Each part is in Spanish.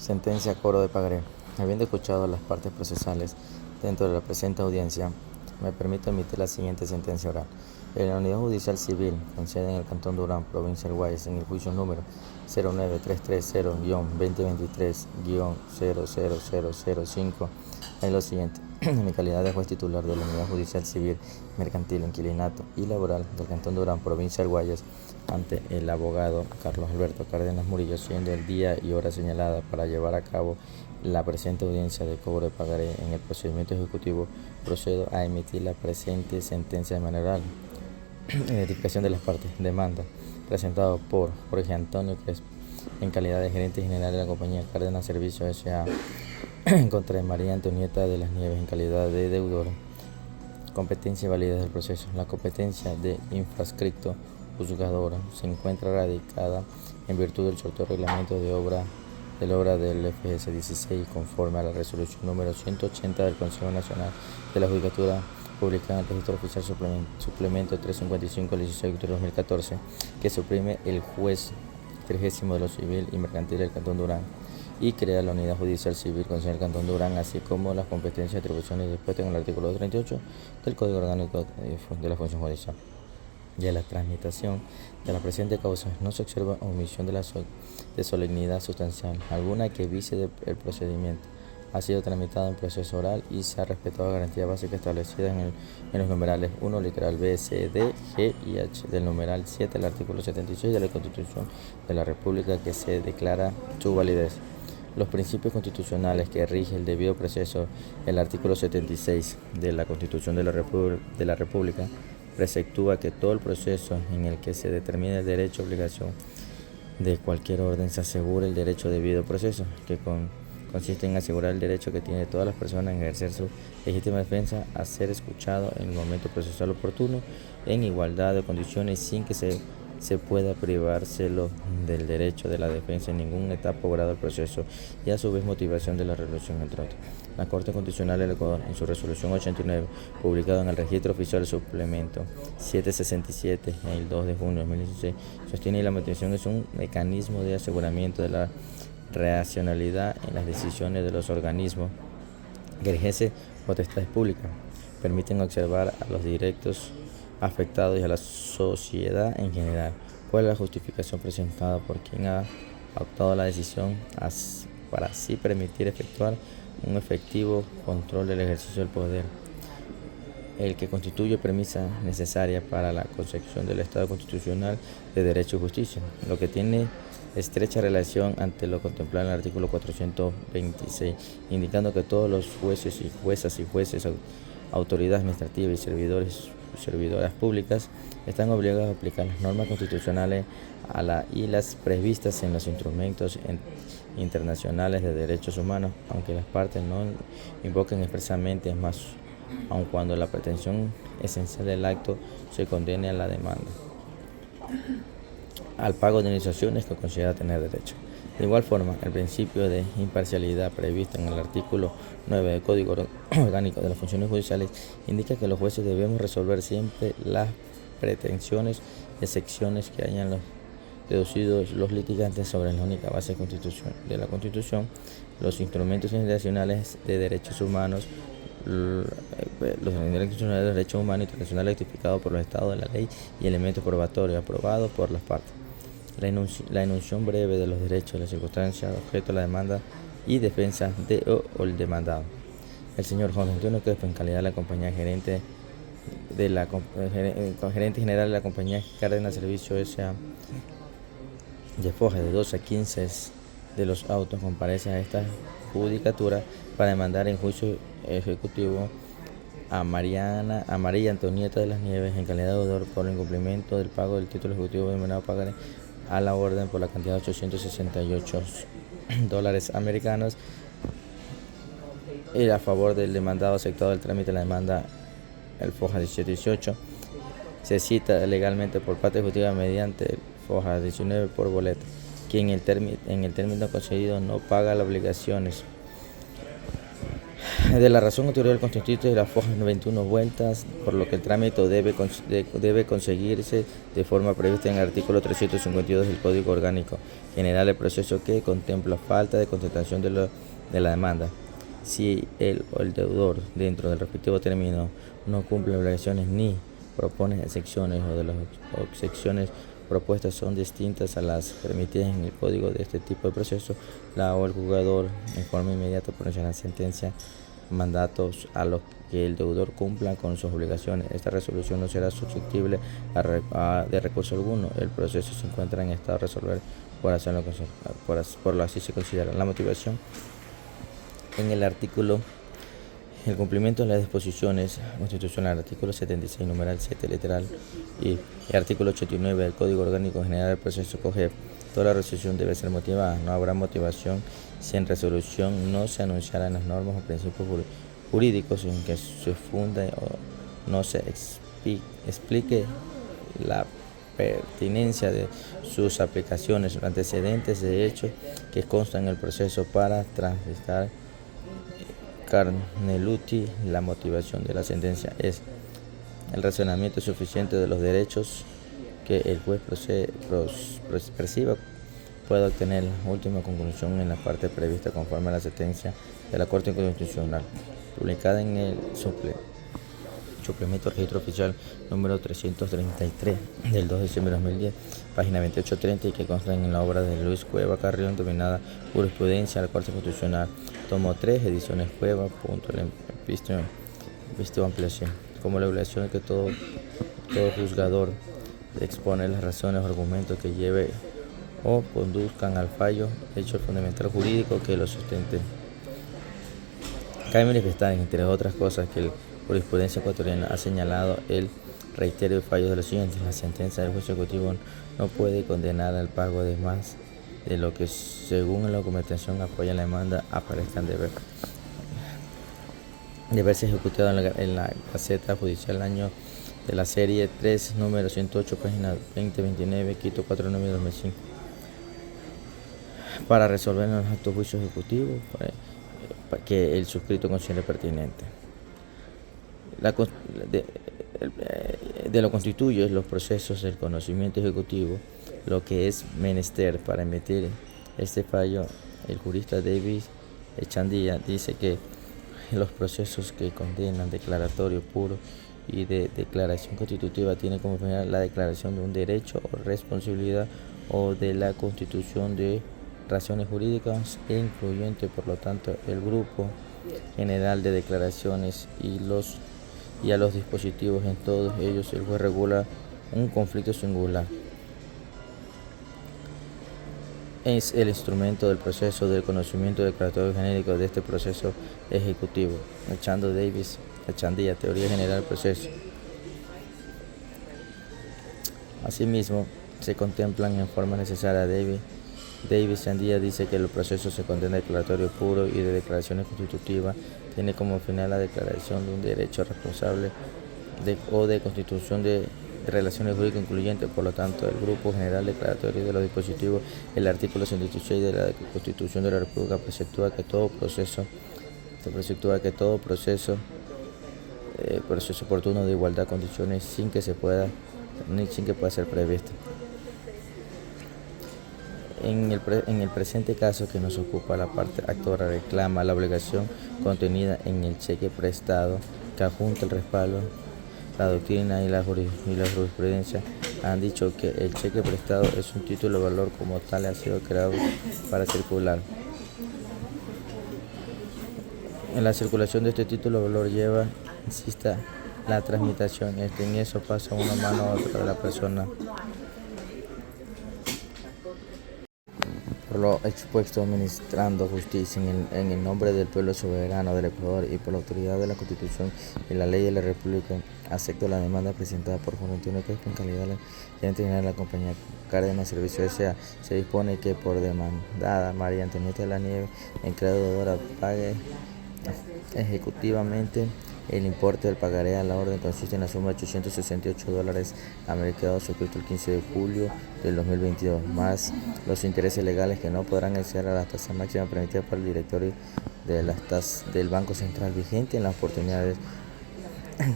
Sentencia cobro de pagaré. Habiendo escuchado las partes procesales dentro de la presente audiencia, me permito emitir la siguiente sentencia oral. En la Unidad Judicial Civil, con sede en el Cantón Durán, Provincia del Guayas, en el juicio número 09330-2023-00005, es lo siguiente. En mi calidad de juez titular de la Unidad Judicial Civil, Mercantil, Inquilinato y Laboral del Cantón Durán, Provincia del Guayas, ante el abogado Carlos Alberto Cárdenas Murillo, siendo el día y hora señalada para llevar a cabo la presente audiencia de cobro de pagaré en el procedimiento ejecutivo, procedo a emitir la presente sentencia de manera oral. Identificación de las partes. Demanda. Presentado por Jorge Antonio Crespo, en calidad de gerente general de la compañía Cárdenas Servicios S.A. en contra de María Antonieta de las Nieves, en calidad de deudora. Competencia y validez del proceso. La competencia de infrascripto juzgadora se encuentra radicada en virtud del sorteo reglamento de obra del FS 16, conforme a la resolución número 180 del Consejo Nacional de la Judicatura, publicada en el Registro Oficial Suplemento 355 del 16 de octubre de 2014, que suprime el juez 30 de lo civil y mercantil del Cantón Durán y crea la Unidad Judicial Civil con sede en el Cantón Durán, así como las competencias y atribuciones dispuestas en el artículo 38 del Código Orgánico de la Función Judicial. Y a la tramitación de la presente causa no se observa omisión de solemnidad sustancial alguna que vicie el procedimiento. Ha sido tramitado en proceso oral y se ha respetado la garantía básica establecida en los numerales 1, literal B, C, D, G y H del numeral 7 del artículo 76 de la Constitución de la República, que se declara su validez. Los principios constitucionales que rigen el debido proceso, el artículo 76 de la Constitución de la República, preceptúa que todo el proceso en el que se determine el derecho o obligación de cualquier orden se asegure el derecho de debido proceso, que consiste en asegurar el derecho que tiene todas las personas en ejercer su legítima defensa a ser escuchado en el momento procesal oportuno, en igualdad de condiciones, sin que se pueda privárselo del derecho de la defensa en ninguna etapa o grado del proceso, y a su vez motivación de la resolución, entre otros. La Corte Constitucional del Ecuador, en su resolución 89, publicada en el Registro Oficial Suplemento 767 en el 2 de junio de 2016, sostiene que la motivación es un mecanismo de aseguramiento de la racionalidad en las decisiones de los organismos que ejercen potestades públicas, permiten observar a los directos afectados y a la sociedad en general. ¿Cuál es la justificación presentada por quien ha adoptado la decisión para así permitir efectuar un efectivo control del ejercicio del poder, el que constituye premisa necesaria para la consecución del Estado constitucional de derecho y justicia, lo que tiene estrecha relación ante lo contemplado en el artículo 426, indicando que todos los jueces y jueces, autoridades administrativas y servidoras públicas están obligados a aplicar las normas constitucionales y las previstas en los instrumentos internacionales de derechos humanos, aunque las partes no invoquen expresamente, más aun cuando la pretensión esencial del acto se condene a la demanda al pago de indemnizaciones que considera tener derecho. De igual forma, el principio de imparcialidad previsto en el artículo 9 del Código Orgánico de las Funciones Judiciales indica que los jueces debemos resolver siempre las pretensiones y excepciones que hayan deducido los litigantes sobre la única base de la Constitución, los instrumentos internacionales de derechos humanos, internacionales rectificados por los estados de la ley y elementos probatorios aprobados por las partes. La enunciación breve de los derechos y las circunstancias objeto de la demanda y defensa o el demandado. El señor Jorge Antonio Crespo, en calidad de la compañía gerente general de la compañía Cárdenas Servicios S.A. de Foja de 12 a 15 de los autos, comparece a esta judicatura para demandar en juicio ejecutivo a María Antonieta de las Nieves, en calidad de deudor, por el incumplimiento del pago del título ejecutivo denominado pagaré a la orden por la cantidad de $868 americanos, y a favor del demandado aceptado el trámite de la demanda el Foja 1718. Se cita legalmente por parte ejecutiva mediante el Foja 19 por boleta, quien en el término concedido no paga las obligaciones de la razón autorial constituye de las hojas 91 vueltas, por lo que el trámite debe conseguirse de forma prevista en el artículo 352 del Código Orgánico General del Proceso, que contempla falta de contestación de la demanda. Si el o el deudor, dentro del respectivo término, no cumple obligaciones ni propone excepciones o de las excepciones propuestas son distintas a las permitidas en el código de este tipo de proceso, la o el juzgador en forma inmediata pronunciará sentencia mandatos a los que el deudor cumpla con sus obligaciones. Esta resolución no será susceptible de recurso alguno. El proceso se encuentra en estado de resolver por lo así se considera. La motivación en el cumplimiento de las disposiciones constitucionales, artículo 76, numeral 7, literal, y el artículo 89 del Código Orgánico General del Proceso COGEP, toda la resolución debe ser motivada. No habrá motivación si en resolución no se anunciaran las normas o principios jurídicos en que se funda o no se explique la pertinencia de sus aplicaciones, los antecedentes de hechos que constan en el proceso para transficar Carneluti. La motivación de la sentencia es el razonamiento suficiente de los derechos que el juez perciba pueda obtener la última conclusión en la parte prevista conforme a la sentencia de la Corte Constitucional, publicada en el suplemento registro oficial número 333 del 2 de diciembre de 2010, página 2830, y que consta en la obra de Luis Cueva Carrión, denominada Jurisprudencia de la Corte Constitucional, tomo 3, ediciones Cueva, visto ampliación. Como la obligación que todo juzgador expone las razones o argumentos que lleve o conduzcan al fallo, hecho fundamental jurídico que lo sustente. Cabe manifestar, entre otras cosas, que la jurisprudencia ecuatoriana ha señalado el reitero de fallos de los siguientes: la sentencia del juez ejecutivo no puede condenar al pago de más de lo que, según la documentación apoya la demanda, aparezcan de verse ejecutado en la Gaceta Judicial año de la serie 3, número 108, página 2029, Quito 4/9/2005, para resolver en los actos juicio ejecutivo que el suscrito considere pertinente. De lo constituye los procesos del conocimiento ejecutivo, lo que es menester para emitir este fallo. El jurista David Echandía dice que los procesos que condenan declaratorio puro y de declaración constitutiva tienen como final la declaración de un derecho o responsabilidad o de la constitución de razones jurídicas e incluyente, por lo tanto, el grupo general de declaraciones y a los dispositivos. En todos ellos el juez regula un conflicto singular. Es el instrumento del proceso del conocimiento declaratorio genérico de este proceso ejecutivo. Echandía, teoría general del proceso. Asimismo, se contemplan en forma necesaria. David Echandía dice que el proceso se condena declaratorio puro y de declaraciones constitutivas tiene como final la declaración de un derecho responsable o de constitución de relaciones jurídicas incluyentes. Por lo tanto, el grupo general declaratorio de los dispositivos, el artículo 116 de la Constitución de la República preceptúa que todo proceso oportuno de igualdad de condiciones sin que pueda ser previsto. En el presente caso que nos ocupa, la parte actora reclama la obligación contenida en el cheque prestado que adjunta el respaldo. La doctrina y la jurisprudencia han dicho que el cheque prestado es un título de valor, como tal ha sido creado para circular. En la circulación de este título de valor lleva, insista, la transmisión. En eso pasa una mano a otra de la persona. Por lo expuesto, administrando justicia en el nombre del pueblo soberano del Ecuador y por la autoridad de la Constitución y la ley de la República, acepto la demanda presentada por Juan Antonio Crespo en calidad de gerente general de la compañía Cárdenas Servicio S.A. Se dispone que por demandada María Antonieta de la Nieve, en creadora, pague ejecutivamente El importe del pagaré a la orden consiste en la suma de $868 americanos suscrito el 15 de julio del 2022, más los intereses legales que no podrán exceder a la tasa máxima permitida por el directorio de las tasas del Banco Central vigente en las oportunidades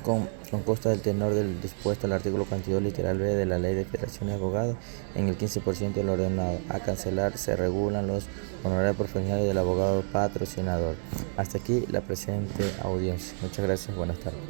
con costa del tenor del dispuesto al artículo 42 literal B de la Ley de Federación de Abogados en el 15% del ordenado. A cancelar se regulan los honorarios profesionales del abogado patrocinador. Hasta aquí la presente audiencia. Muchas gracias, buenas tardes.